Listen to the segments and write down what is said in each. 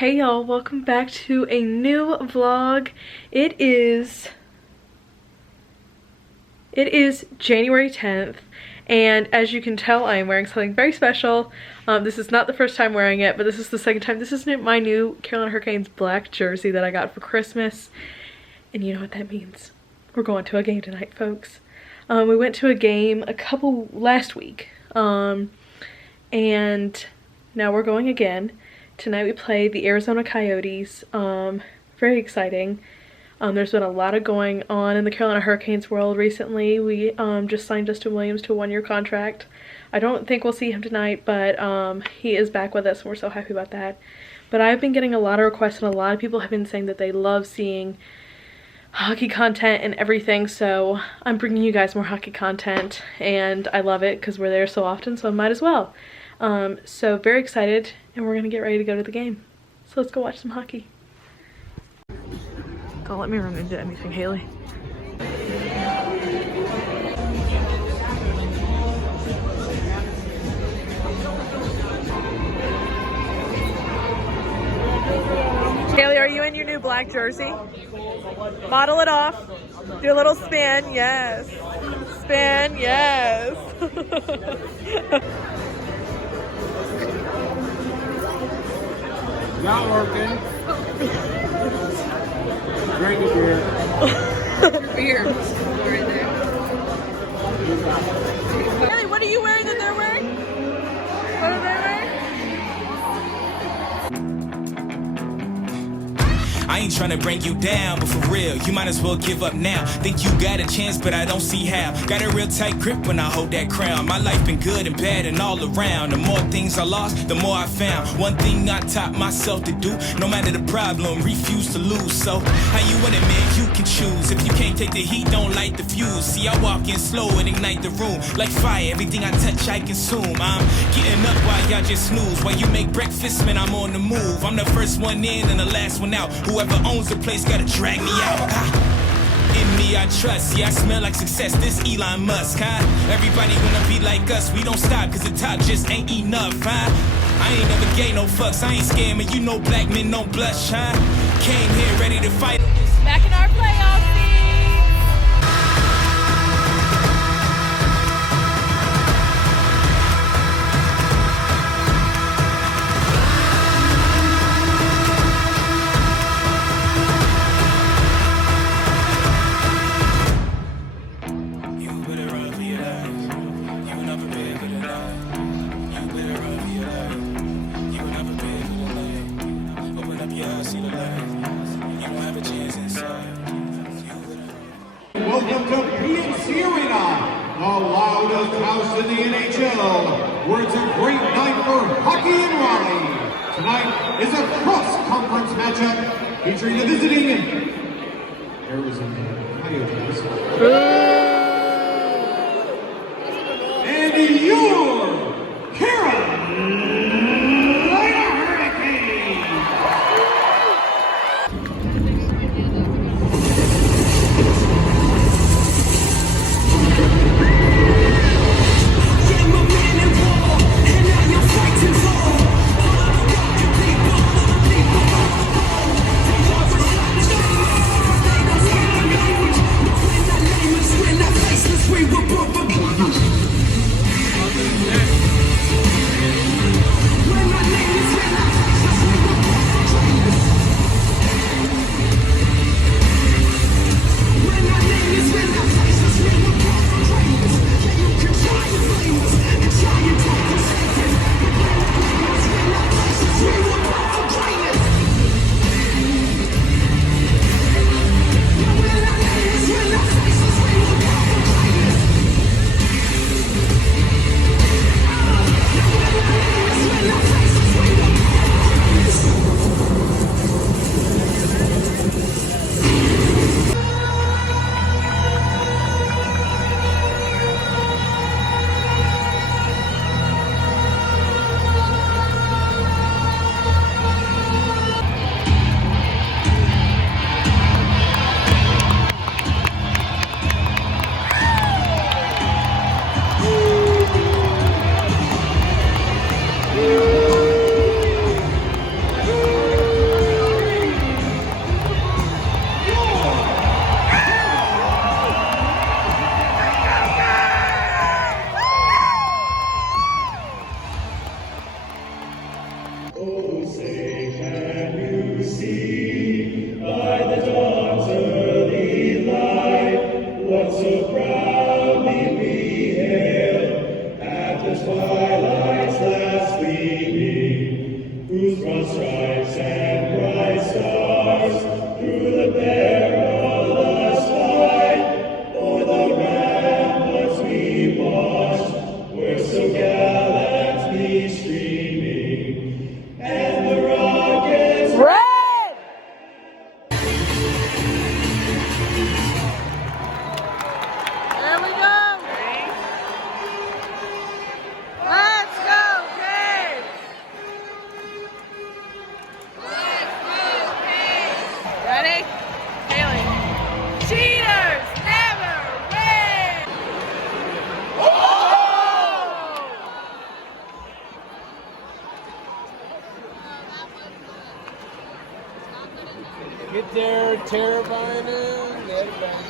Hey y'all, welcome back to a new vlog. It is January 10th, and as you can tell, I am wearing something very special. This is not the first time wearing it, but this is the second time. This is my new Carolina Hurricanes black jersey that I got for Christmas, and you know what that means. We're going to a game tonight, folks. We went to a game last week, and now we're going again. Tonight we play the Arizona Coyotes. Very exciting. There's been a lot of going on in the Carolina Hurricanes world recently. We just signed Justin Williams to a 1-year contract. I don't think we'll see him tonight, but he is back with us, and we're so happy about that. But I've been getting a lot of requests, and a lot of people have been saying that they love seeing hockey content and everything, so I'm bringing you guys more hockey content, and I love it because we're there so often, so I might as well. So very excited, and we're gonna get ready to go to the game. So let's go watch some hockey. Don't let me run into anything, Haley. Haley, are you in your new black jersey? Model it off. Do a little spin, yes. Spin, yes. Not working. Drink a beer. Beer. Right there. Haley, what are you wearing that they're wearing? What are they wearing? I ain't tryna bring you down, but for real, you might as well give up now. Think you got a chance, but I don't see how. Got a real tight grip when I hold that crown. My life been good and bad and all around. The more things I lost, the more I found. One thing I taught myself to do, no matter the problem, refuse to lose. So, how you want it, man, you can choose. If you can't take the heat, don't light the fuse. See, I walk in slow and ignite the room. Like fire, everything I touch, I consume. I'm getting up while y'all just snooze. While you make breakfast, man, I'm on the move. I'm the first one in and the last one out. Whoever owns the place gotta drag me out. In me I trust, yeah, I smell like success, this Elon Musk, huh? Everybody wanna be like us, we don't stop, cause the top just ain't enough, huh? I ain't never gave no fucks, I ain't scared, man, you know black men don't blush, huh? Came here ready to fight. Back in our playoff seat. Welcome to PNC Arena, the loudest house in the NHL, where it's a great night for hockey in Raleigh. Tonight is a cross-conference matchup featuring the visiting Arizona Coyotes and your Carolina Hurricanes. see by the dawn's early light what so proudly we hailed at the twilight's last gleaming, whose broad stripes and bright stars through the perilous fight o'er the ramparts we watched were so gallantly streaming, and the rockets Red! There we go! Let's go, Caves! Ready? Haley. Cheaters never win! Get there, terrifying, let it bang.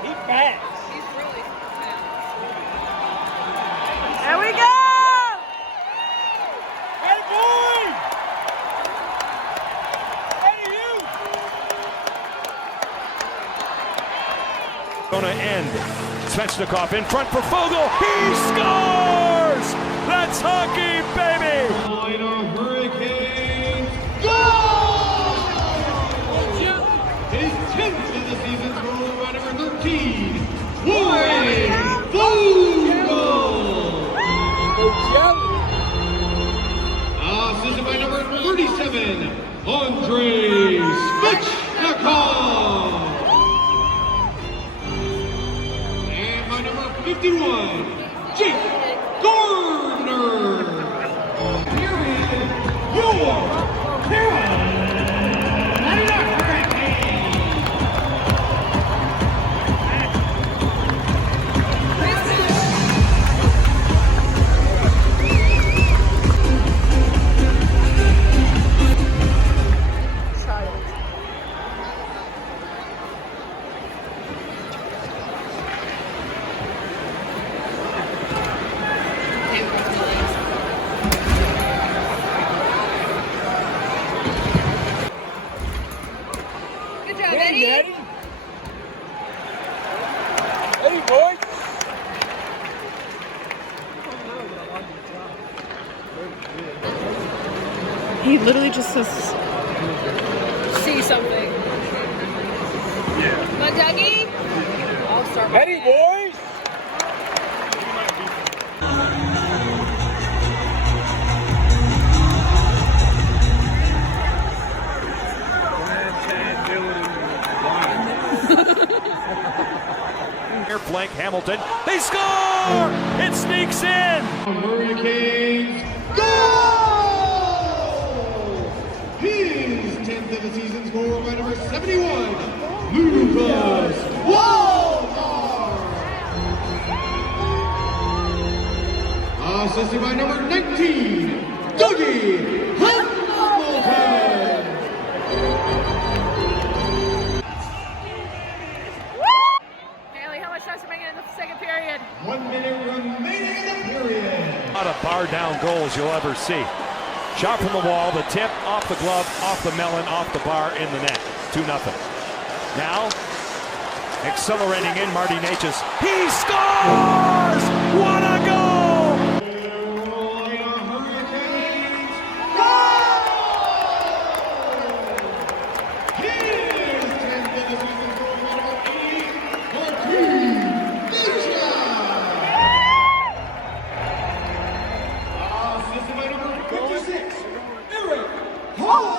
He fast. There we go! Hey, boy! Hey, you! Gonna end. Svechnikov in front for Fogel. He scores! That's hockey, baby! Carolina Hurricanes, goal! His 10th of the season, goal by number 13, Warren Fogel! Assisted by number 37, Andrei Svechnikov! And by number 51, Jake Gardner! Here is your Carolina Hurricanes! Good job, Hey, Eddie. Daddy! Hey, boy! He literally just says, see something. Come on, Dougie. I'll start my Eddie, boys! Near flank, Hamilton. They score! It sneaks in! Hurricanes, goal! His 10th of the season, score by number 71, Lucas Waldar! Assisted by number 19, Dougie Hamilton! Haley, how much time remaining in the second period? 1 minute remaining in the period. Not a bar down goals you'll ever see. Shot from the wall, the tip, off the glove, off the melon, off the bar, in the net. 2-0. Now, accelerating in, Marty Natchez. He scores! What a goal! Carolina Hurricanes, goal! His 10th of the season, goal by number 80, Martin Nisha! Assisted by number 56, Eric Hall!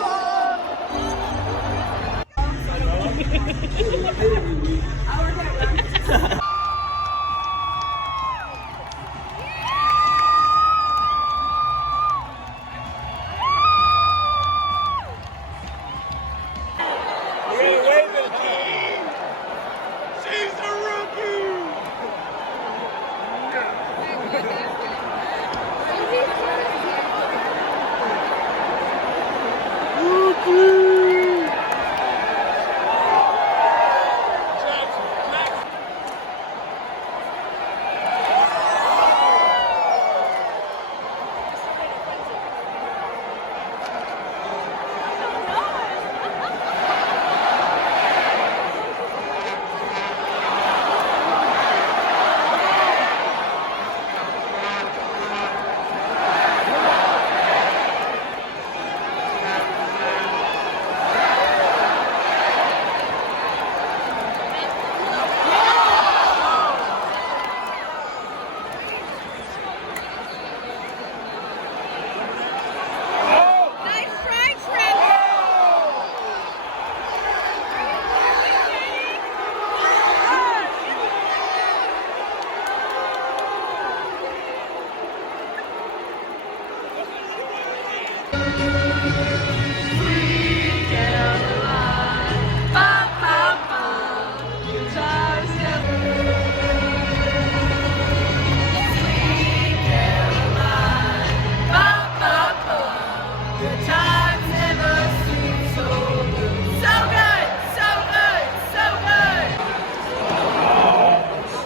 Times never seem so good. So good, so good, so good.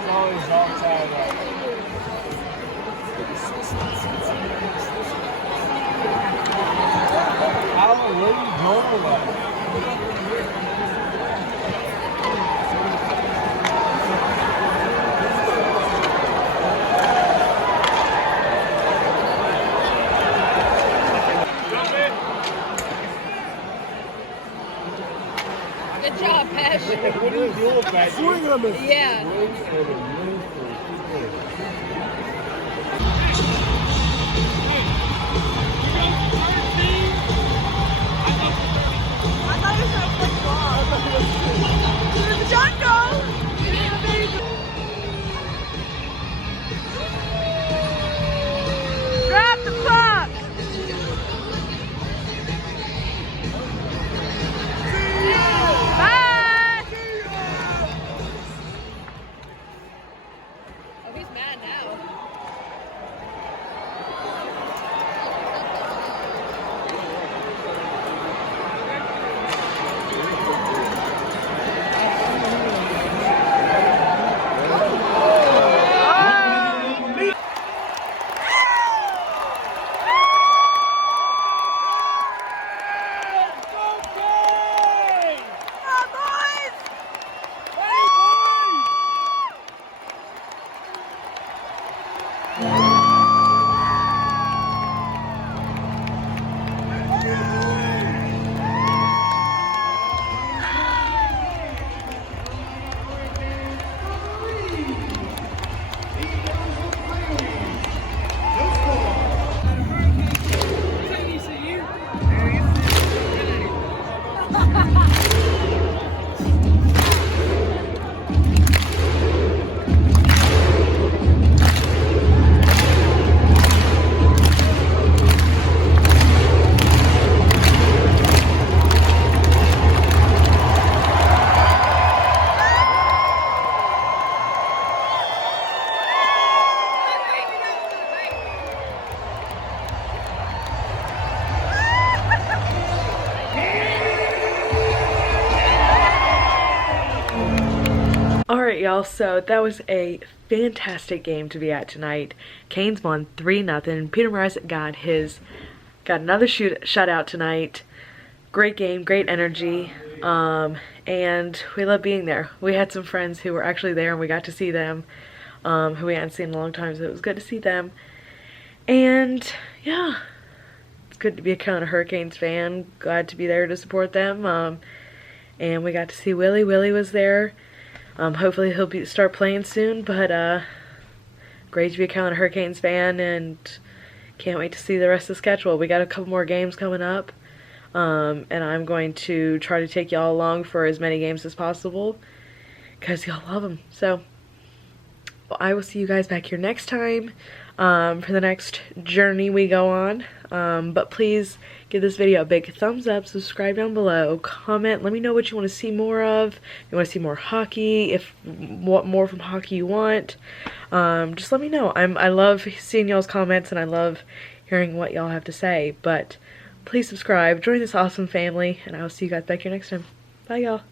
Always all tired out. Alan, where are you going with that? Good job, Pesh. What are you doing back? Swing on this. Yeah. Grab the puck! Bye! Oh, he's mad now. Alright y'all, so that was a fantastic game to be at tonight. Canes won 3-0. Peter Morris got another shutout tonight. Great game, great energy, and we love being there. We had some friends who were actually there and we got to see them, who we hadn't seen in a long time, so it was good to see them. And yeah, it's good to be a Carolina Hurricanes fan. Glad to be there to support them. And we got to see Willie. Willie was there. Hopefully he'll start playing soon, but great to be a Carolina Hurricanes fan, and can't wait to see the rest of the schedule. We got a couple more games coming up, and I'm going to try to take y'all along for as many games as possible, because y'all love them. So, well, I will see you guys back here next time for the next journey we go on. But please give this video a big thumbs up, subscribe down below, comment, let me know what you want to see more of. If you want to see more hockey, what more from hockey you want. Just let me know. I love seeing y'all's comments and I love hearing what y'all have to say. But please subscribe, join this awesome family, and I will see you guys back here next time. Bye y'all.